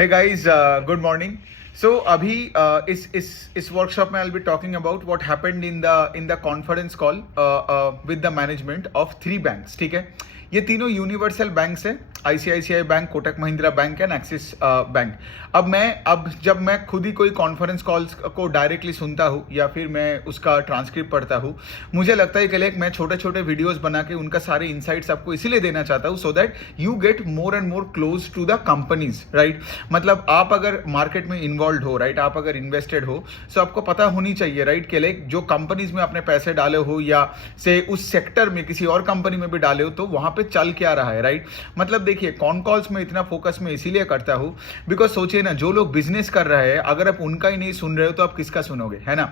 Hey guys, good morning. So अभी इस workshop में I'll be talking about what happened in the conference call with the management of 3 banks. ठीक है, ये तीनों यूनिवर्सल बैंक्स है, ICICI bank, Kotak Mahindra bank and axis bank. अब जब मैं खुद ही कोई कॉन्फ्रेंस कॉल्स को डायरेक्टली सुनता हूँ या फिर मैं उसका ट्रांसक्रिप्ट पढ़ता हूँ, मुझे लगता है कि लाइक मैं छोटे छोटे वीडियोस बना के उनका सारे इनसाइट्स आपको इसीलिए देना चाहता हूँ so that you get more and more close to the companies, right. मतलब आप अगर मार्केट में इन्वॉल्व हो, राइट, आप अगर इन्वेस्टेड हो, सो आपको पता होनी चाहिए, राइट, कि लाइक जो कंपनीज में आपने पैसे डाले हो या से उस सेक्टर में किसी और कंपनी में भी डाले हो तो वहां पे चल क्या रहा है, राइट। मतलब देखिए, कॉन कॉल्स में इतना फोकस मैं इसीलिए करता हूं बिकॉज सोचिए ना, जो लोग बिजनेस कर रहे हैं अगर आप उनका ही नहीं सुन रहे हो तो आप किसका सुनोगे, है ना।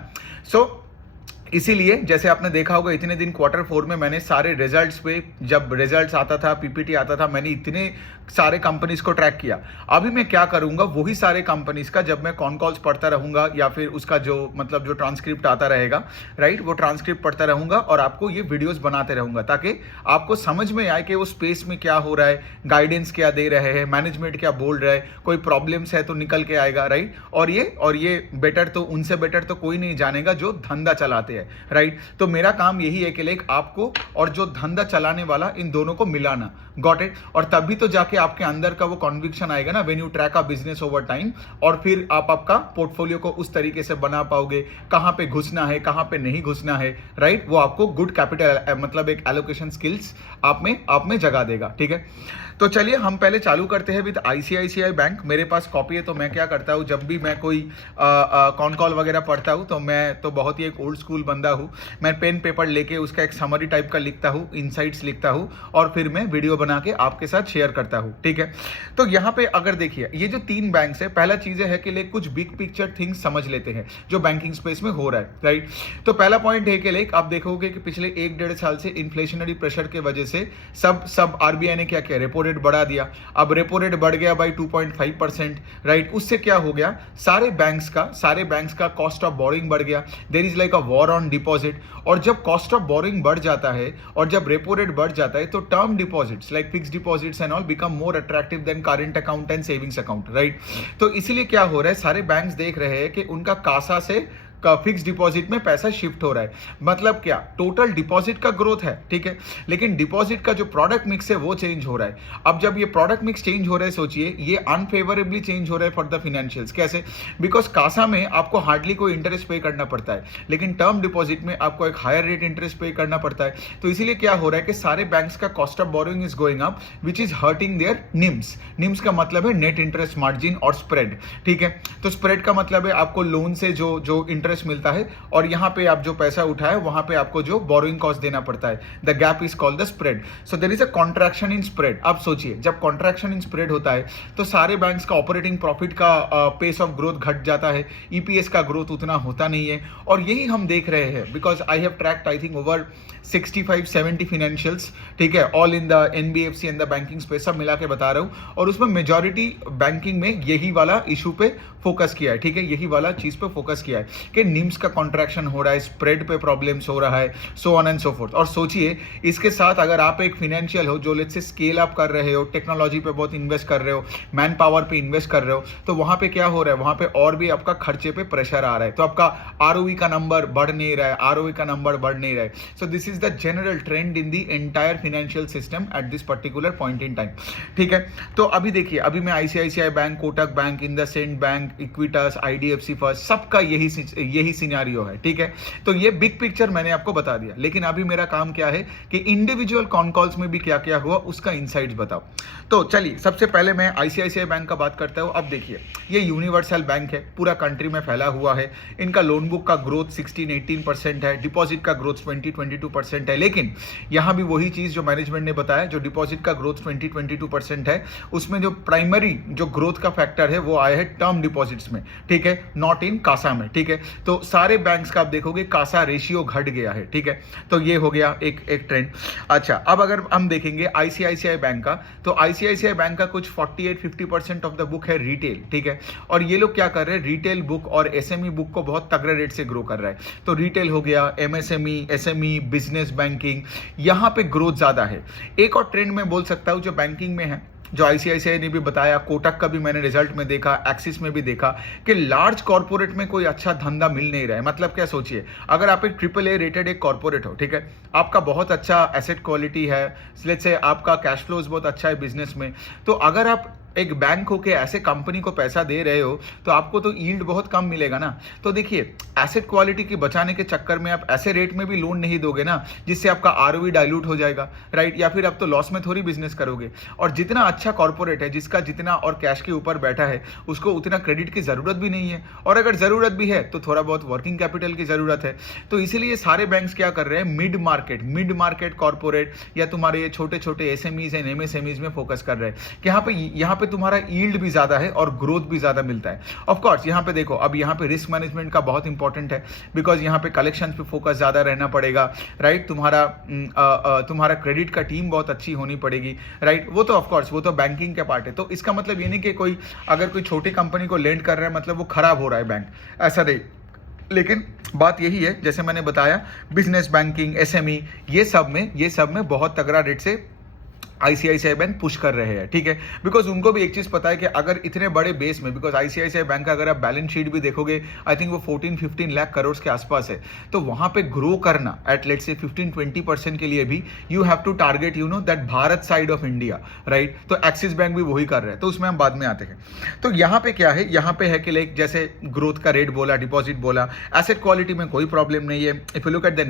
इसीलिए जैसे आपने देखा होगा इतने दिन Q4 में मैंने सारे रिजल्ट्स पे, जब रिजल्ट्स आता था, पीपीटी आता था, मैंने इतने सारे कंपनीज को ट्रैक किया। अभी मैं क्या करूंगा, वही सारे कंपनीज का जब मैं कॉन कॉल्स पढ़ता रहूंगा या फिर उसका जो मतलब जो ट्रांसक्रिप्ट आता रहेगा, राइट, वो ट्रांसक्रिप्ट पढ़ता रहूंगा और आपको ये वीडियोस बनाते रहूंगा ताकि आपको समझ में आए कि वो स्पेस में क्या हो रहा है, गाइडेंस क्या दे रहे हैं, मैनेजमेंट क्या बोल रहा है, कोई प्रॉब्लम्स है तो निकल के आएगा, राइट। और ये बेटर तो उनसे बेटर तो कोई नहीं जानेगा जो धंधा चलाते हैं, राइट। तो मेरा काम यही है कि लाइक आपको और जो धंधा चलाने वाला, इन दोनों को मिलाना, गॉट इट। और तभी तो जाके आपके अंदर का वो कॉन्विक्शन आएगा ना, when you track a business over time, और फिर आप आपका पोर्टफोलियो को उस तरीके से बना पाओगे, कहां पे घुसना है, कहां पे नहीं घुसना है, राइट। वो आपको गुड कैपिटल मतलब एक एलोकेशन स्किल्स आप में जगा देगा, ठीक है। तो चलिए हम पहले चालू करते हैं विद आईसीआईसीआई बैंक। मेरे पास कॉपी है तो मैं क्या करता हूँ, जब भी मैं कोई कॉन कॉल वगैरह पढ़ता हूँ तो मैं तो बहुत ही एक ओल्ड स्कूल बंदा हूँ, मैं पेन पेपर लेके उसका एक समरी टाइप का लिखता हूँ, इनसाइट्स लिखता हूँ और फिर मैं वीडियो बना के आपके साथ शेयर करता हूँ, ठीक है। तो यहाँ पे अगर देखिए, ये जो 3 बैंक्स है, पहला चीज़ है कि लाइक कुछ बिग पिक्चर थिंग्स समझ लेते हैं जो बैंकिंग स्पेस में हो रहा है, राइट। तो पहला पॉइंट है कि लाइक आप देखोगे कि पिछले 1-1.5 साल से इन्फ्लेशनरी प्रेशर के वजह से सब आरबीआई ने क्या किया, रेपो रेट बढ़ा दिया। अब रेपो रेट बढ़ गया बाई 2.5%, राइट। उससे क्या हो गया, सारे बैंक्स का कॉस्ट ऑफ बोरिंग बढ़ गया। There is like a war on deposit. और जब कॉस्ट ऑफ बोरिंग बढ़ जाता है और जब रेपो रेट बढ़ जाता है तो term deposits like fixed deposits and all become more attractive than current account and savings account, right. तो इसलिए क्या हो रहा है, सारे बैंक्स देख रहे हैं कि उनका कासा से का फिक्स डिपॉजिट में पैसा शिफ्ट हो रहा है। मतलब क्या, टोटल डिपॉजिट का ग्रोथ है, ठीक है, लेकिन डिपॉजिट का जो प्रोडक्ट मिक्स है वो चेंज हो रहा है। अब जब ये प्रोडक्ट मिक्स चेंज हो रहा है, सोचिए ये अनफेवरेबली चेंज हो रहा है फॉर द फिनेंशियल्स। कैसे? बिकॉज कासा में आपको हार्डली कोई इंटरेस्ट पे करना पड़ता है, लेकिन टर्म डिपॉजिट में आपको एक हायर रेट इंटरेस्ट पे करना पड़ता है। तो इसीलिए क्या हो रहा है कि सारे बैंक्स का cost of borrowing is going up which is hurting their NIMs. NIMs का मतलब है नेट इंटरेस्ट मार्जिन और स्प्रेड, ठीक है। तो स्प्रेड का मतलब है आपको लोन से जो इंटरेस्ट मिलता है और यहां पे आप जो पैसा उठाए वहां पे आपको जो बोरोइंग कॉस्ट देना पड़ता है। The gap is called the spread. So there is a contraction in spread. अब सोचिए, जब कॉन्ट्रैक्शन इन स्प्रेड होता है तो सारे बैंक्स का ऑपरेटिंग प्रॉफिट का पेस ऑफ ग्रोथ घट जाता है, ईपीएस का ग्रोथ उतना होता नहीं है। और यही हम देख रहे हैं because I have tracked I think over 65-70 financials, ठीक है, all in the NBFC and the banking space, सब मिला के बता रहा हूं। और उसमें मेजॉरिटी बैंकिंग में यही वाला इशू पे फोकस किया है, ठीक है, यही वाला चीज पे फोकस किया है कि निम्स का कॉन्ट्रैक्शन हो रहा है, स्प्रेड पे प्रॉब्लम्स हो रहा है, so on and so fourth. और सोचिए इसके साथ अगर आप एक फिनेंशियल हो जो लेट्स से स्केल अप कर रहे हो, टेक्नोलॉजी पे बहुत इन्वेस्ट कर रहे हो, मैन पावर पे इन्वेस्ट कर रहे हो, तो वहां पे क्या हो रहा है, वहां पे और भी आपका खर्चे पे प्रेशर आ रहा है। तो आपका आरओई का नंबर बढ़ नहीं रहा है, आरओई का नंबर बढ़ नहीं रहा है। So this is the general trend in the entire financial system at this particular point in time, ठीक है। तो अभी देखिए, अभी मैं ICICI bank, Kotak bank, IndusInd bank, Equitas, IDFC first, सबका यही सिनेरियो है, ठीक है। तो ये बिग पिक्चर मैंने आपको बता दिया, लेकिन अभी मेरा काम क्या है कि इंडिविजुअल कॉन कॉल्स में भी क्या क्या हुआ उसका इनसाइट्स बताओ। तो चलिए सबसे पहले मैं आईसीआईसीआई बैंक का बात करता हूं। अब देखिए, ये यूनिवर्सल बैंक है, पूरा कंट्री में फैला हुआ है। इनका लोन बुक का ग्रोथ 16-18% है, डिपॉजिट का ग्रोथ 20-22% है। लेकिन यहां भी वही चीज जो मैनेजमेंट ने बताया, जो डिपॉजिट का ग्रोथ 20-22% है, उसमें जो प्राइमरी जो ग्रोथ का फैक्टर है वो आया है टर्म डिपॉजिट्स में, ठीक है, नॉट इन कासा में, ठीक है। तो सारे बैंक्स का आप देखोगे कासा रेशियो घट गया है, ठीक है। तो ये हो गया एक ट्रेंड। अच्छा, अब अगर हम देखेंगे आईसीआईसीआई बैंक का, तो आईसीआईसीआई बैंक का कुछ 48-50% ऑफ द बुक है रिटेल, ठीक है। और ये लोग क्या कर रहे हैं, रिटेल बुक और एसएमई बुक को बहुत तगड़े रेट से ग्रो कर रहा है। तो रिटेल हो गया, एमएसएमई, एसएमई, बिजनेस बैंकिंग, यहां पे ग्रोथ ज्यादा है। एक और ट्रेंड मैं बोल सकता हूं जो बैंकिंग में है, जो आईसीआईसीआई ने भी बताया, कोटक का भी मैंने रिजल्ट में देखा, एक्सिस में भी देखा कि लार्ज कॉर्पोरेट में कोई अच्छा धंधा मिल नहीं रहा है। मतलब क्या सोचिए, अगर आप एक ट्रिपल ए रेटेड एक कॉर्पोरेट हो, ठीक है, आपका बहुत अच्छा एसेट क्वालिटी है, लेट्स से आपका कैश फ्लोज बहुत अच्छा है बिजनेस में, तो अगर आप एक बैंक होके ऐसे कंपनी को पैसा दे रहे हो तो आपको तो यील्ड बहुत कम मिलेगा ना। तो देखिए, एसेट क्वालिटी की बचाने के चक्कर में आप ऐसे रेट में भी लोन नहीं दोगे ना जिससे आपका आरओई डाइल्यूट हो जाएगा, राइट, या फिर आप तो लॉस में थोड़ी बिजनेस करोगे। और जितना अच्छा कॉर्पोरेट है, जिसका जितना और कैश के ऊपर बैठा है, उसको उतना क्रेडिट की जरूरत भी नहीं है, और अगर जरूरत भी है तो थोड़ा बहुत वर्किंग कैपिटल की जरूरत है। तो इसीलिए सारे बैंक्स क्या कर रहे हैं, मिड मार्केट कॉर्पोरेट या तुम्हारे ये छोटे छोटे एसएमईज एंड एमएसएमईज में फोकस कर रहे हैं कि यहाँ पे तुम्हारा यील्ड भी ज्यादा है और ग्रोथ भी ज्यादा मिलता है। ऑफ कोर्स यहाँ पे देखो, अब यहाँ पे रिस्क मैनेजमेंट का बहुत इंपॉर्टेंट है, बिकॉज यहाँ पे कलेक्शन पे फोकस ज्यादा रहना पड़ेगा, राइट, तुम्हारा क्रेडिट का टीम बहुत अच्छी होनी पड़ेगी, राइट, वो तो ऑफ कोर्स वो तो बैंकिंग का पार्ट है। तो इसका मतलब ये नहीं कि कोई अगर कोई छोटी कंपनी को लेंड कर रहा है मतलब वो खराब हो रहा है बैंक, ऐसा नहीं। लेकिन बात यही है, जैसे मैंने बताया, बिजनेस बैंकिंग, एसएमई, ये सब में बहुत तगड़ा रेट से आईसीआईसीआई बैंक पुश कर रहे हैं, ठीक है, बिकॉज उनको भी एक चीज पता है कि अगर इतने बड़े बेस में, बिकॉज आईसीआईसीआई बैंक का अगर आप बैलेंस शीट भी देखोगे, आई थिंक वो 14-15 लाख करोड़ के आसपास है, तो वहां पे ग्रो करना एट लेट्स से 15-20% के लिए भी you have to target that Bharat side of India, right. तो एक्सिस बैंक भी वही कर रहे हैं, तो उसमें हम बाद में आते हैं। तो यहाँ पे क्या है, यहाँ पे है कि लाइक जैसे ग्रोथ का रेट बोला, डिपॉजिट बोला, एसेट क्वालिटी में कोई प्रॉब्लम नहीं है। If you look at the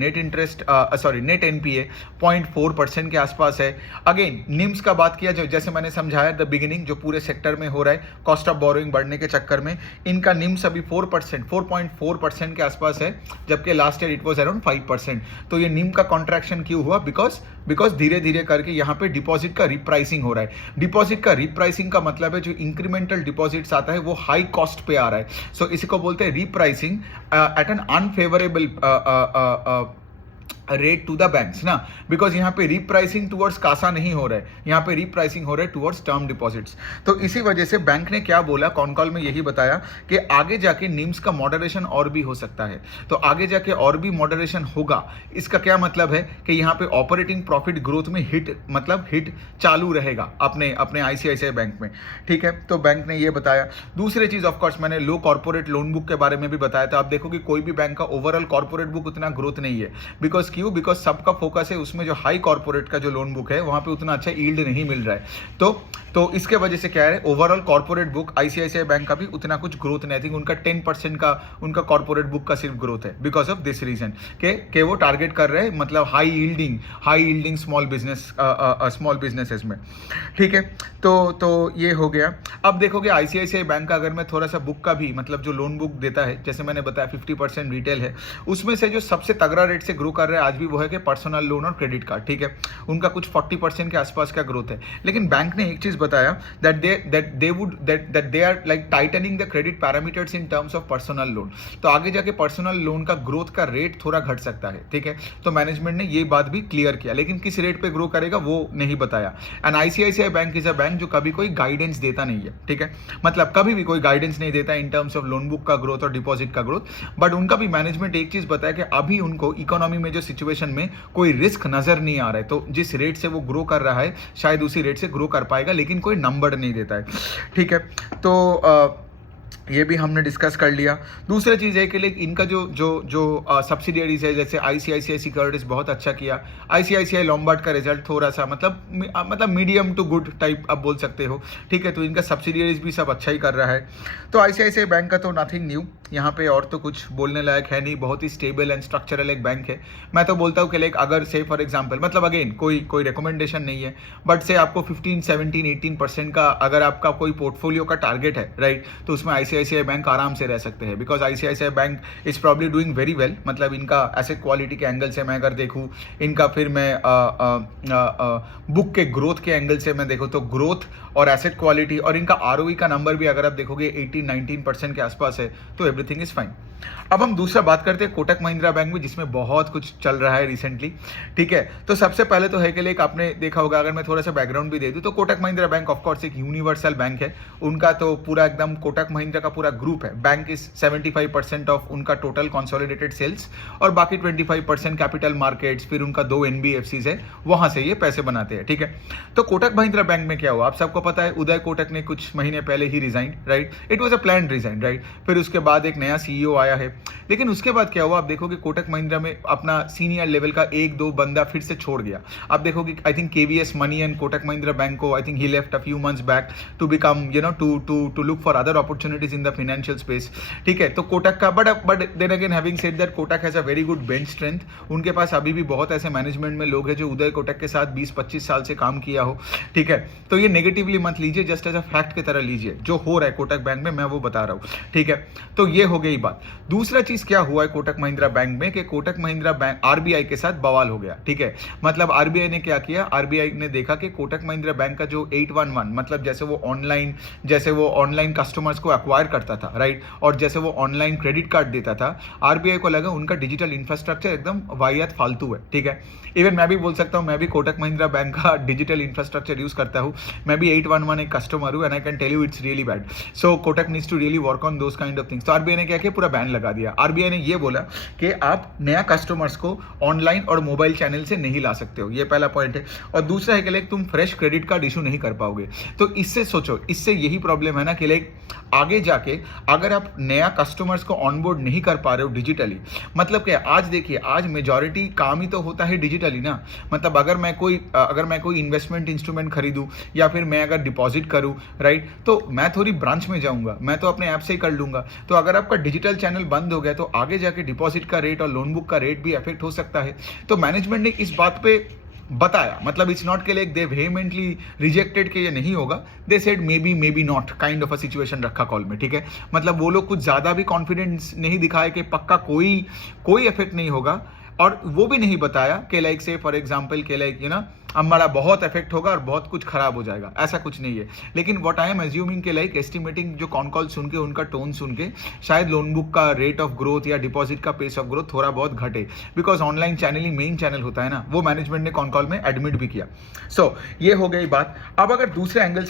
net NPA 0.4% के आसपास है। अगेन निम्स का बात किया, जो जैसे मैंने समझाया द बिगिनिंग, जो पूरे सेक्टर में हो रहा है कॉस्ट ऑफ बोरोइंग बढ़ने के चक्कर में, इनका निम्स अभी 4.4% के आसपास है, जबकि last year it was around 5%। तो ये निम का कॉन्ट्रैक्शन क्यों हुआ, बिकॉज धीरे धीरे करके यहाँ पे डिपॉजिट का रिप्राइसिंग हो रहा है। डिपॉजिट का रिप्राइसिंग का मतलब है जो इंक्रीमेंटल डिपॉजिट्स आता है वो हाई कॉस्ट पे आ रहा है। सो इसी को बोलते हैं repricing at an unfavourable rate to the banks ना, बिकॉज यहाँ पे रीप्राइसिंग टुवर्ड्स कासा नहीं हो रहा है, यहाँ पे रीप्राइसिंग हो रहा है टुवर्ड्स टर्म डिपॉजिट्स। तो इसी वजह से बैंक ने क्या बोला, कॉन कॉल में यही बताया कि आगे जाके निम्स का मॉडरेशन और भी हो सकता है। तो आगे जाके और भी मॉडरेशन होगा, इसका क्या मतलब है कि यहाँ पे ऑपरेटिंग प्रॉफिट ग्रोथ में हिट चालू रहेगा अपने आईसीआईसीआई बैंक में, ठीक है। तो बैंक ने ये बताया। दूसरी चीज ऑफकोर्स मैंने लो कॉर्पोरेट लोन बुक के बारे में भी बताया था। आप देखो कि कोई भी बैंक का ओवरऑल कॉर्पोरेट बुक उतना ग्रोथ नहीं है, बिकॉज क्यों, बिकॉज सबका फोकस है उसमें जो हाई कॉर्पोरेट का जो लोन बुक है वहां पे उतना अच्छा यील्ड नहीं मिल रहा है। तो इसके वजह से क्या है, overall corporate book ICICI bank का भी उतना कुछ ग्रोथ नहीं। आई थिंक उनका 10% का उनका कॉर्पोरेट बुक का सिर्फ ग्रोथ है, बिकॉज ऑफ दिस रीजन के वो टारगेट कर रहे हैं मतलब हाई यील्डिंग स्मॉल बिजनेसेस में, ठीक है। तो ये हो गया। अब देखोगे आईसीआईसीआई बैंक का अगर मैं थोड़ा सा बुक का भी मतलब जो लोन बुक देता है, जैसे मैंने बताया 50% रिटेल है, उसमें से जो सबसे तगड़ा रेट से ग्रो कर रहा है आज भी वो है कि पर्सनल लोन और क्रेडिट कार्ड, ठीक है। उनका कुछ 40% के आसपास का ग्रोथ है। लेकिन बैंक ने एक चीज बताया that they are like tightening the credit parameters in terms of personal loan. तो आगे जाके पर्सनल लोन का ग्रोथ का रेट थोड़ा घट सकता है, ठीक है। तो मैनेजमेंट ने ये बात भी क्लियर किया, लेकिन किस रेट पे ग्रो करेगा वो नहीं बताया। And ICICI bank is a bank जो कभी कोई गाइडेंस देता नहीं है, ठीक है, मतलब कभी भी कोई गाइडेंस नहीं देता इन टर्म्स ऑफ लोन बुक का ग्रोथ और डिपॉजिट का ग्रोथ। बट उनका भी मैनेजमेंट एक चीज बताया कि अभी उनको इकोनॉमी में जो सिचुएशन में कोई रिस्क नजर नहीं आ रहा है, तो जिस रेट से वो ग्रो कर रहा है शायद उसी रेट से ग्रो कर पाएगा, लेकिन कोई नंबर नहीं देता है, ठीक है। तो ये भी हमने डिस्कस कर लिया। दूसरा चीज़ है कि इनका जो सब्सिडियरीज है, जैसे आईसीआईसीआई सिक्योरिटीज बहुत अच्छा किया, आईसीआईसीआई लॉम्बार्ड का रिजल्ट थोड़ा सा मतलब मीडियम टू गुड टाइप आप बोल सकते हो, ठीक है। तो इनका सब्सिडियरीज भी सब अच्छा ही कर रहा है। तो आईसीआईसीआई बैंक का तो नथिंग न्यू यहाँ पे, और तो कुछ बोलने लायक है नहीं, बहुत ही स्टेबल एंड स्ट्रक्चरल एक बैंक है। मैं तो बोलता हूँ कि अगर से फॉर एग्जाम्पल, मतलब अगेन कोई रिकमेंडेशन नहीं है, बट से आपको 15-17-18% का अगर आपका कोई पोर्टफोलियो का टारगेट है, राइट, तो उसमें आईसीआईसीआई बैंक आराम से रह सकते हैं, because ICICI bank is probably doing very well. मतलब इनका एसेट क्वालिटी के एंगल से मैं अगर देखूँ, इनका फिर मैं बुक के ग्रोथ के एंगल से मैं देखूँ तो ग्रोथ और एसेट क्वालिटी और इनका आरओई का नंबर भी अगर आप देखोगे 18-19% के आसपास है, तो एवरीथिंग इज फाइन। अब हम दूसरा बात करते हैं कोटक महिंद्रा बैंक में, जिसमें बहुत कुछ चल रहा है रिसेंटली, ठीक है। तो सबसे पहले तो है कि आपने देखा होगा, अगर मैं थोड़ा सा बैकग्राउंड भी दे दूं, तो Kotak Mahindra bank of course एक यूनिवर्सल बैंक है। उनका तो पूरा एकदम कोटक महिंद्रा महिंद्रा का पूरा ग्रुप है, बैंक इज 75% ऑफ उनका टोटल कंसोलिडेटेड सेल्स, और बाकी 25% कैपिटल मार्केट्स, फिर उनका 2 NBFCs है, वहां से ये पैसे बनाते हैं, ठीक है। तो कोटक महिंद्रा बैंक में क्या हुआ, आप सबको पता है, उदय कोटक ने कुछ महीने पहले ही resign, right, it was a plan resign, right. फिर उसके बाद एक नया CEO आया है, लेकिन उसके बाद क्या हुआ, आप देखोगे कोटक महिंद्रा में अपना सीनियर लेवल का 1-2 बंदा फिर से छोड़ गया। आप देखोगे I think KVS Manian and Kotak Mahindra bank को, I think he left a few months back to become to look for other opportunities in the financial space, ठीक है। तो कोटक का but then again having said that Kotak has a very good bench strength, उनके पास अभी भी बहुत ऐसे मैनेजमेंट में लोग हैं जो उदय कोटक के साथ 20-25 साल से काम किया हो, ठीक है। तो ये नेगेटिवली मत लीजिए, जस्ट एज अ फैक्ट की तरह लीजिए, जो हो रहा है कोटक बैंक में मैं वो बता रहा हूँ, ठीक है। तो ये हो गई बात। दूसरा चीज क्या हुआ है कोटक महिंद्रा बैंक में कि कोटक महिंद्रा बैंक RBI के साथ बवाल हो गया, ठीक है। मतलब RBI ने क्या किया, RBI ने देखा कि कोटक महिंद्रा बैंक का जो 811, मतलब जैसे वो ऑनलाइन कस्टमर्स को एक्वायर करता था, राइट, और जैसे वो ऑनलाइन क्रेडिट कार्ड देता था, RBI को लगा उनका डिजिटल इंफ्रास्ट्रक्चर एकदम वाहियात फालतू है, ठीक है। इवन मैं भी बोल सकता हूँ, मैं भी कोटक महिंद्रा बैंक का डिजिटल इंफ्रास्ट्रक्चर यूज करता हूँ, मैं भी 811 एक कस्टमर हूँ, and I can tell you it's really bad. So Kotak needs to really work on those kind of things. तो RBI ने क्या किया, पूरा बैन लगा दिया। RBI ने ये बोला कि आप नया कस्टमर्स को ऑनलाइन और मोबाइल चैनल से नहीं ला सकते हो, ये पहला पॉइंट है। और दूसरा है कि लाइक तुम फ्रेश क्रेडिट कार्ड इशू नहीं कर पाओगे। तो इससे सोचो, इससे यही प्रॉब्लम है ना कि लाइक आगे जाके अगर आप नया कस्टमर्स को ऑनबोर्ड नहीं कर पा रहे हो डिजिटली, मतलब क्या, आज देखिए, आज मेजॉरिटी काम ही तो होता है डिजिटली ना। मतलब अगर मैं कोई इन्वेस्टमेंट इंस्ट्रूमेंट खरीदूं या फिर मैं अगर डिपॉजिट करूं, राइट, तो मैं थोड़ी ब्रांच में जाऊंगा, मैं तो अपने ऐप से ही कर लूंगा। तो अगर आपका डिजिटल चैनल बंद हो गया तो आगे जाके डिपॉजिट का रेट और लोन बुक का रेट भी अफेक्ट हो सकता है। तो मैनेजमेंट ने इस बात पे बताया, मतलब इट्स नॉट के लाइक दे वेहेमेंटली रिजेक्टेड कि ये नहीं होगा, they said may be not kind of a situation रखा कॉल में, ठीक है। मतलब वो लोग कुछ ज्यादा भी कॉन्फिडेंस नहीं दिखाए कि पक्का कोई इफेक्ट नहीं होगा, और वो भी नहीं बताया कि लाइक से फॉर एग्जांपल के लाइक हमारा बहुत इफेक्ट होगा और बहुत कुछ खराब हो जाएगा, ऐसा कुछ नहीं है। लेकिन व्हाट आई एम एज्यूमिंग के लाइक एस्टिमेटिंग जो कॉन कॉल सुन के, उनका टोन सुन के, शायद लोन बुक का रेट ऑफ ग्रोथ या डिपॉजिट का पेस ऑफ ग्रोथ थोड़ा बहुत घटे, because online channelling main channel होता है ना, वो मैनेजमेंट ने कॉन कॉल में एडमिट भी किया। सो ये हो गई बात। अब अगर दूसरे एंगल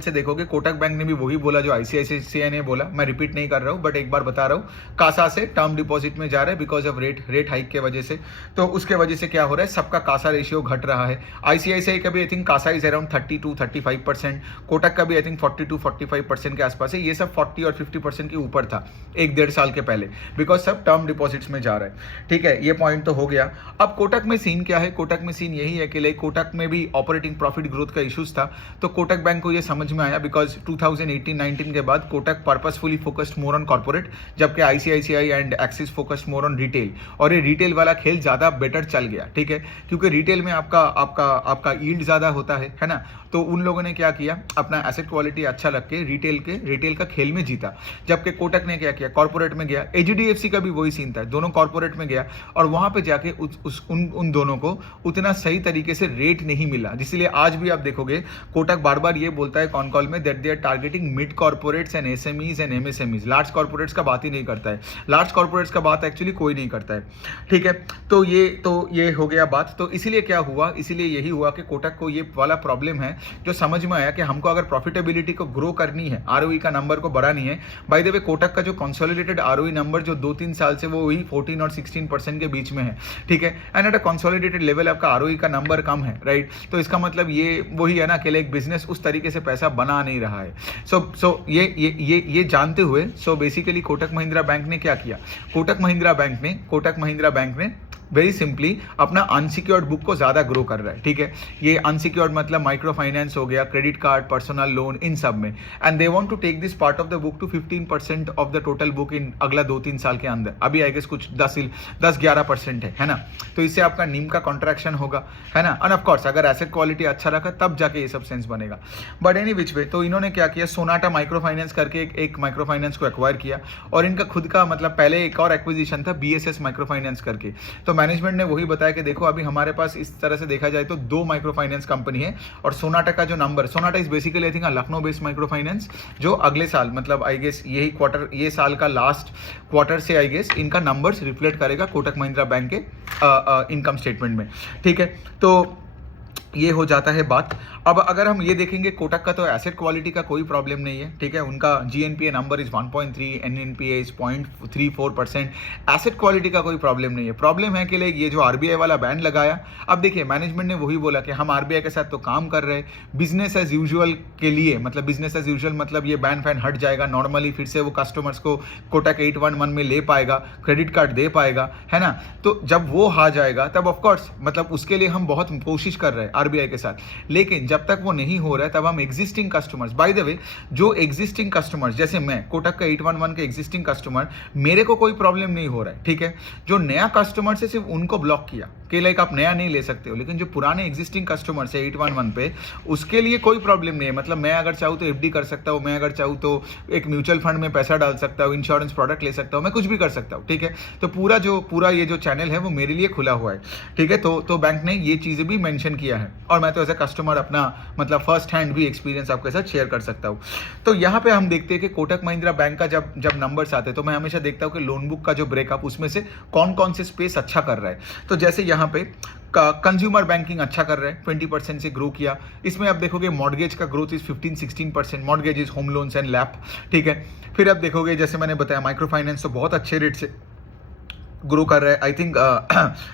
से देखोगे, कोटक बैंक ने भी वही बोला जो ICICI ने बोला, मैं रिपीट नहीं कर रहा हूं, बट एक बार बता रहा हूं, कासा से टर्म डिपॉजिट में जा रहा है बिकॉज ऑफ रेट हाइक के वजह से। तो उसके वजह से क्या हो रहा है, सबका कासा रेशियो घट रहा है। ICICI का भी I think CASA is around 32-35%, Kotak का भी आई थिंक 42-45% के आसपास है। ये सब 40 और 50% के ऊपर था 1-1.5 साल के पहले, बिकॉज सब टर्म डिपॉजिट्स में जा रहा है, ठीक है। ये पॉइंट तो हो गया। अब कोटक में सीन क्या है, कोटक में सीन यही है कि लाइक कोटक में भी ऑपरेटिंग प्रॉफिट ग्रोथ का इश्यूज था। तो कोटक बैंक को ये समझ में आया, बिकॉज 2018-19 के बाद Kotak purposefully focused more on corporate, जबकि ICICI and axis focused more on retail, और ये रिटेल वाला खेल ज्यादा बेटर चल गया, ठीक है, क्योंकि रिटेल में आपका यील्ड ज्यादा होता है ना। तो उन लोगों ने क्या किया, अपना एसेट क्वालिटी अच्छा रख के रिटेल का खेल में जीता, जबकि कोटक ने क्या किया, कॉर्पोरेट में गया। HDFC का भी वही सीन था, दोनों कॉर्पोरेट में गया, और वहां पे जाके उन दोनों को उतना सही तरीके से रेट नहीं मिला, जिसलिए आज भी आप देखोगे कोटक बार बार ये बोलता है कॉन कॉल में that they are targeting mid corporates and SMEs and MSMEs। Large corporates का बात ही नहीं करता है, लार्ज कॉर्पोरेट्स का बात एक्चुअली कोई नहीं करता है, ठीक है। तो ये हो गया बात। तो इसीलिए क्या हुआ, इसीलिए यही हुआ कि कोटक को ये वाला प्रॉब्लम है, जो समझ में आया कि हमको अगर प्रॉफिटेबिलिटी को ग्रो करनी है, ROE का नंबर को बढ़ानी है। बाय द वे कोटक का जो कंसोलिडेटेड ROE नंबर जो 2-3 साल से वो वही 14 और 16% के बीच में है, ठीक है। And at a consolidated level आपका ROE का नंबर कम है, राइट। तो इसका मतलब ये वही है ना कि लाइक बिजनेस उस तरीके से पैसा बना नहीं रहा है। सो ये जानते हुए बेसिकली कोटक महिंद्रा बैंक ने क्या किया, कोटक महिंद्रा बैंक ने वेरी सिंपली अपना अनसिक्योर्ड बुक को ज्यादा ग्रो कर रहा है, ठीक है। ये अनसिक्योर्ड मतलब माइक्रो फाइनेंस हो गया, क्रेडिट कार्ड, पर्सनल लोन, इन सब में। And they want to take this part of the book to 15% of the total book in अगला 2-3 साल के अंदर। अभी आई गेस कुछ 10-11% है ना। तो इससे आपका नीम का कॉन्ट्रैक्शन होगा, है ना। एंड ऑफ कोर्स अगर एसेट क्वालिटी अच्छा रखा तब जाके ये सब सेंस बनेगा। बट एनी विच वे, तो इन्होंने क्या किया, सोनाटा माइक्रो फाइनेंस करके एक माइक्रो फाइनेंस को एक्वायर किया, और इनका खुद का मतलब पहले एक और एक्विजिशन था BSS माइक्रो फाइनेंस करके। तो मैनेजमेंट ने वही बताया कि देखो अभी हमारे पास इस तरह से देखा जाए तो 2 माइक्रो फाइनेंस कंपनी है, और सोनाटा का जो number, Sonata is basically I think Lucknow based micro finance, जो अगले साल मतलब आई गेस यही क्वार्टर, ये साल का लास्ट क्वार्टर से आई गेस इनका नंबर्स रिफ्लेक्ट करेगा कोटक महिंद्रा बैंक के इनकम स्टेटमेंट में, ठीक है। तो ये हो जाता है बात। अब अगर हम ये देखेंगे कोटक का, तो एसेट क्वालिटी का कोई प्रॉब्लम नहीं है, ठीक है। उनका GNPA number is 1.3, NNPA is 0.34%। Asset quality का कोई प्रॉब्लम नहीं है। प्रॉब्लम है कि लाइक ये जो आरबीआई वाला बैन लगाया, अब देखिए मैनेजमेंट ने वही बोला कि हम आरबीआई के साथ तो काम कर रहे हैं, बिजनेस एज यूजुअल के लिए, मतलब बिजनेस एज यूजुअल मतलब ये बैन फैन हट जाएगा, नॉर्मली फिर से वो कस्टमर्स को कोटक 811 में ले पाएगा, क्रेडिट कार्ड दे पाएगा, है ना। तो जब वो आ जाएगा तब ऑफकोर्स मतलब उसके लिए हम बहुत कोशिश कर रहे हैं आरबीआई के साथ, लेकिन जब तक वो नहीं हो रहा है तब हम existing customers, by the way जो एग्जिस्टिंग कस्टमर्स जैसे मैं कोटक का 811 के एग्जिस्टिंग कस्टमर, मेरे को कोई प्रॉब्लम नहीं हो रहा है, ठीक है। जो नया कस्टमर से सिर्फ उनको ब्लॉक किया कि लाइक आप नया नहीं ले सकते हो, लेकिन जो पुराने एग्जिस्टिंग कस्टमर्स है 811 पे, उसके लिए कोई प्रॉब्लम नहीं है। मतलब मैं अगर चाहूँ तो एफडी कर सकता हूँ, मैं अगर चाहूँ तो एक म्यूचुअल फंड में पैसा डाल सकता हूँ, इंश्योरेंस प्रोडक्ट ले सकता हूँ, मैं कुछ भी कर सकता हूँ, ठीक है। तो पूरा ये जो चैनल है वो मेरे लिए खुला हुआ है, ठीक है। तो बैंक ने ये चीज़ें भी मेंशन किया है, और मैं तो एज ए कस्टमर अपना मतलब फर्स्ट हैंड भी एक्सपीरियंस आपके साथ शेयर कर सकता हूँ। तो यहाँ पे हम देखते हैं कि कोटक महिंद्रा बैंक का जब नंबर्स आते हैं तो मैं हमेशा देखता हूँ कि लोन बुक का जो ब्रेकअप, उसमें से कौन कौन से स्पेस अच्छा कर रहा है। तो जैसे यहाँ पे कंज्यूमर बैंकिंग अच्छा कर रहा है, 20% से ग्रो किया। इसमें आप देखोगे मॉर्गेज का growth is 15-16%, mortgages, home loans and lap, ठीक है। फिर आप देखोगे जैसे मैंने बताया माइक्रो फाइनेंस तो बहुत अच्छे रेट से ग्रो कर रहा है। I think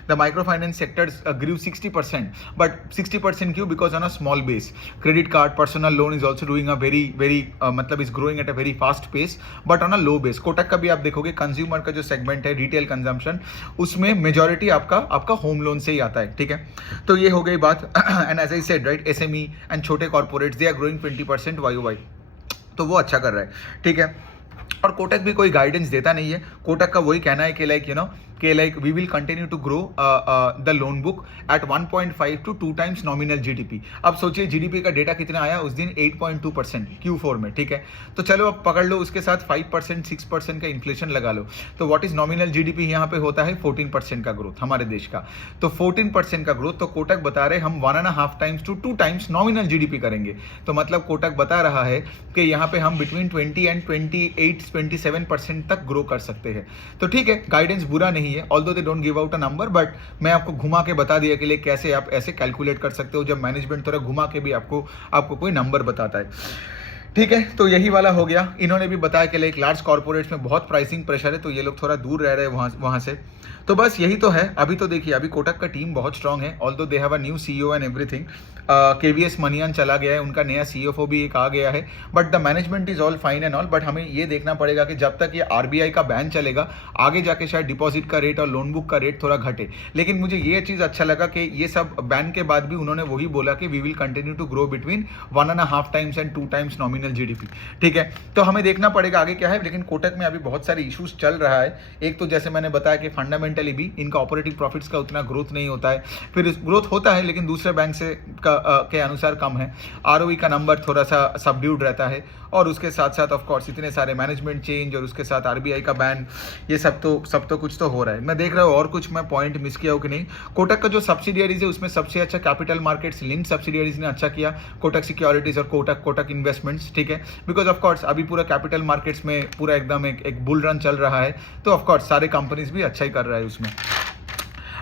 the micro finance sectors grew 60%, but 60% क्यों? Because on a small base. Credit card, personal loan is also doing a very मतलब is growing at a very fast pace, but on a low base. Kotak का भी आप देखोगे consumer का जो segment है, retail consumption, उसमें मेजोरिटी आपका होम लोन से ही आता है, ठीक है। तो ये हो गई बात। And as I said right, SME and छोटे corporates they are growing 20% YOY, तो वो अच्छा कर रहा है, ठीक है। और कोटक भी कोई गाइडेंस देता नहीं है। कोटक का वही कहना है कि like we will continue to grow the loan book at 1.5 to 2 times nominal GDP. अब सोचिए जीडीपी का डेटा कितना आया उस दिन, 8.2% Q4 में, ठीक है। तो चलो अब पकड़ लो, उसके साथ 5% 6% का इन्फ्लेशन लगा लो, तो व्हाट इज नॉमिनल जीडीपी यहाँ पे होता है 14% का ग्रोथ हमारे देश का। तो 14% का ग्रोथ, तो कोटक बता रहे हम 1.5 times to 2 times nominal GDP करेंगे। तो मतलब कोटक बता रहा है कि यहाँ पे हम बिटवीन 20 and 27% तक ग्रो कर सकते हैं। तो ठीक है, गाइडेंस बुरा नहीं है, although they don't give out a number, but मैं आपको घुमा के बता दिया कि लिए कैसे आप ऐसे कैलकुलेट कर सकते हो जब मैनेजमेंट थोड़ा घुमा के भी आपको कोई नंबर बताता है, ठीक है। तो यही वाला हो गया। इन्होंने भी बताया कि लाइक लार्ज कॉर्पोरेट्स में बहुत प्राइसिंग प्रेशर है, तो ये लोग थोड़ा दूर रह रहे हैं वहाँ से। तो बस यही तो है। अभी तो देखिए, अभी कोटक का टीम बहुत स्ट्रांग है, although they have a new CEO and everything. केवीएस मनियान चला गया है, उनका नया सीएफओ भी एक आ गया है, but the management is all fine and all. But हमें ये देखना पड़ेगा कि जब तक ये आरबीआई का बैन चलेगा, आगे जाके शायद डिपॉजिट का रेट और लोन बुक का रेट थोड़ा घटे। लेकिन मुझे ये चीज़ अच्छा लगा कि ये सब बैन के बाद भी उन्होंने वही बोला कि we will continue to grow between 1.5 times and 2 times nominal GDP, ठीक है। तो हमें देखना पड़ेगा आगे क्या है। लेकिन कोटक में अभी बहुत सारे इश्यूज चल रहा है। एक तो जैसे मैंने बताया कि फंडामेंटली भी इनका ऑपरेटिंग प्रॉफिट्स का उतना ग्रोथ नहीं होता है, फिर ग्रोथ होता है लेकिन दूसरे बैंक से के अनुसार कम है। आरओई का नंबर थोड़ा सा सबड्यूड रहता है, और उसके साथ साथ ऑफ कोर्स इतने सारे मैनेजमेंट चेंज और उसके साथ आरबीआई का बैन, ये सब तो कुछ तो हो रहा है। मैं देख रहा हूँ और कुछ मैं पॉइंट मिस किया हो कि नहीं। कोटक का जो सब्सिडियरीज है उसमें सबसे अच्छा कैपिटल मार्केट्स लिंक्ड सब्सिडियरीज ने अच्छा किया, कोटक सिक्योरिटीज और कोटक इन्वेस्टमेंट्स, ठीक है। बिकॉज ऑफ कोर्स अभी पूरा कैपिटल मार्केट्स में पूरा एकदम एक बुल रन चल रहा है, तो ऑफ कोर्स सारे कंपनीज भी अच्छा ही कर रहा है उसमें।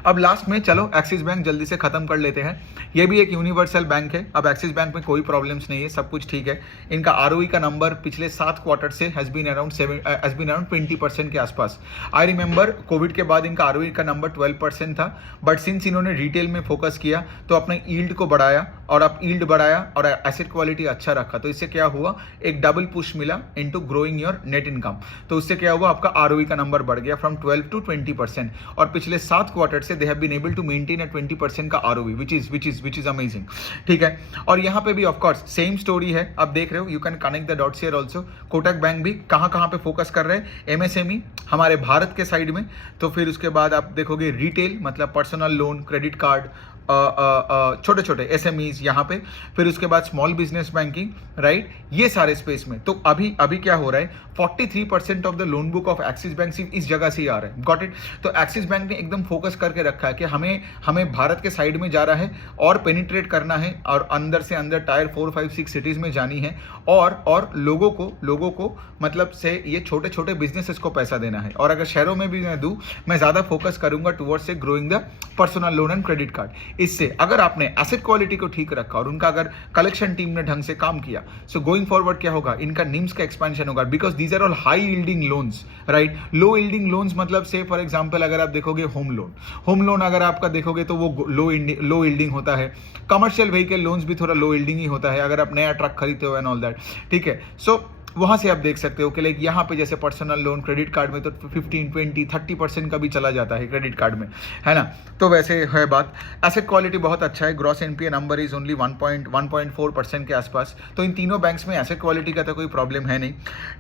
अब लास्ट में चलो एक्सिस बैंक जल्दी से खत्म कर लेते हैं। ये भी एक यूनिवर्सल बैंक है। अब एक्सिस बैंक में कोई प्रॉब्लम्स नहीं है, सब कुछ ठीक है। इनका आरओई का नंबर पिछले 7 क्वार्टर से हैज़ बीन अराउंड 20% के आसपास। आई रिमेंबर कोविड के बाद इनका आरओई का नंबर 12% था, बट सिंस इन्होंने रिटेल में फोकस किया तो अपने यील्ड को बढ़ाया, और अब यील्ड बढ़ाया और एसेट क्वालिटी अच्छा रखा, तो इससे क्या हुआ, एक डबल पुश मिला into growing your net income. तो उससे क्या हुआ, आपका आरओई का नंबर बढ़ गया फ्रॉम 12 to 20%, और पिछले 7 क्वार्टर से they have been able to maintain a 20% का आरओई, विच इज अमेजिंग, ठीक है। और यहाँ पे भी ऑफ कोर्स सेम स्टोरी है। अब देख रहे हो, you can connect the dots here also. Kotak bank भी कहाँ पे फोकस कर रहे हैं, एमएसएमई हमारे भारत के साइड में, तो फिर उसके बाद आप देखोगे रिटेल मतलब पर्सनल लोन, क्रेडिट कार्ड, छोटे छोटे एसएमईज यहाँ पे, फिर उसके बाद स्मॉल बिजनेस बैंकिंग, राइट, ये सारे स्पेस में। तो अभी क्या हो रहा है, 43% of the loan book of axis bank सिर्फ इस जगह से ही आ रहा है, गॉट इट। तो एक्सिस बैंक ने एकदम फोकस करके रखा है कि हमें भारत के साइड में जा रहा है और पेनिट्रेट करना है, और अंदर से अंदर टायर 4, 5, 6 सिटीज में जानी है, और लोगों को मतलब से ये छोटे छोटे बिजनेसेस को पैसा देना है। और अगर शहरों में भी मैं दूँ, मैं ज़्यादा फोकस करूंगा टुवर्ड्स से growing the personal loan and credit card. इससे अगर आपने एसेट क्वालिटी को ठीक रखा और उनका अगर कलेक्शन टीम ने ढंग से काम किया, सो गोइंग फॉरवर्ड क्या होगा, इनका निम्स का एक्सपेंशन होगा, because these are all high yielding loans, right. Low yielding loans मतलब से फॉर एग्जांपल अगर आप देखोगे होम लोन अगर आपका देखोगे तो वो लो यील्डिंग होता है। कमर्शियल व्हीकल लोन्स भी थोड़ा लो यील्डिंग ही होता है अगर आप नया ट्रक खरीदते हो एंड ऑल दैट, ठीक है। सो वहाँ से आप देख सकते हो कि लाइक यहाँ पे जैसे पर्सनल लोन क्रेडिट कार्ड में तो 15, 20, 30% का भी चला जाता है क्रेडिट कार्ड में, है ना। तो वैसे है बात। एसेट क्वालिटी बहुत अच्छा है, gross NPA number is only 1.4% के आसपास। तो इन तीनों बैंक्स में एसेट क्वालिटी का तो कोई प्रॉब्लम है नहीं,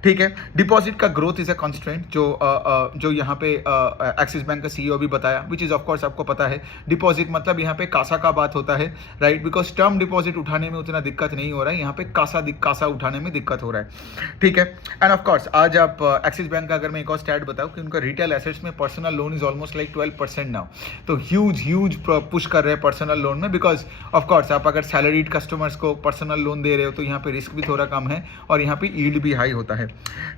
ठीक है। डिपॉजिट का ग्रोथ इज अ कॉन्स्टेंट, जो यहाँ पे एक्सिस बैंक का CEO भी बताया, विच इज ऑफकोर्स आपको पता है। डिपॉजिट मतलब यहाँ पे कासा का बात होता है, राइट, बिकॉज टर्म डिपॉजिट उठाने में उतना दिक्कत नहीं हो रहा है, यहाँ पे कासा उठाने में दिक्कत हो रहा है, ठीक है। एंड ऑफ कोर्स आज आप एक्सिस बैंक का अगर मैं एक और स्टैट बताऊं कि उनका रिटेल एसेट्स में personal loan is almost like 12% now. तो ह्यूज पुश कर रहे हैं पर्सनल लोन में, बिकॉज ऑफ कोर्स आप अगर सैलरीड कस्टमर्स को पर्सनल लोन दे रहे हो तो यहाँ पे रिस्क भी थोड़ा कम है और यहाँ पे यील्ड भी हाई होता है,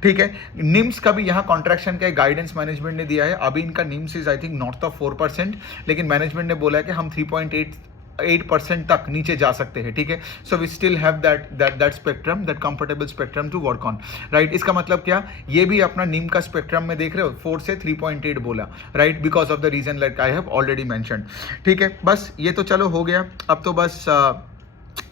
ठीक है। निम्स का भी यहाँ कॉन्ट्रैक्शन का गाइडेंस मैनेजमेंट ने दिया है। अभी इनका NIMS is I think north of 4%, लेकिन मैनेजमेंट ने बोला है कि हम 3.8% तक नीचे जा सकते हैं, ठीक है। So we still have that spectrum, that comfortable spectrum to work on, right. इसका मतलब क्या, ये भी अपना निम का स्पेक्ट्रम में देख रहे हो, 4 से 3.8 बोला, right, because of the reason like I have already mentioned, ठीक है। बस ये तो चलो हो गया। अब तो बस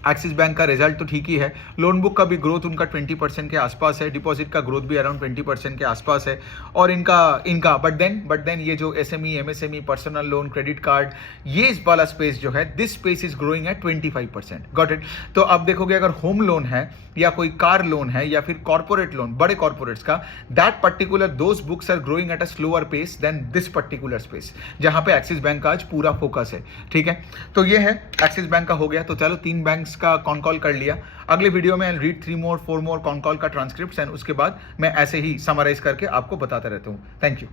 एक्सिस बैंक का रिजल्ट तो ठीक ही है। लोन बुक का भी ग्रोथ उनका 20% के आसपास है, डिपॉजिट का ग्रोथ भी अराउंड 20% के आसपास है। और इनका बट देन ये जो SME, MSME, personal loan, credit card, ये इस वाला स्पेस जो है, this space is growing eight 25%। Got it. तो अब देखोगे अगर होम लोन है या कोई कार लोन है या फिर कॉर्पोरेट लोन, बड़े कॉर्पोरेट्स का, that particular those books are growing at a slower pace than this particular space, जहां पे एक्सिस बैंक का आज पूरा फोकस है, ठीक है। तो ये है एक्सिस बैंक का हो गया। तो चलो 3 बैंक्स का कॉन कॉल कर लिया। अगले वीडियो में read 3 more 4 more con call का ट्रांसक्रिप्ट एंड उसके बाद मैं ऐसे ही समराइज करके आपको बताता रहता हूँ। Thank you.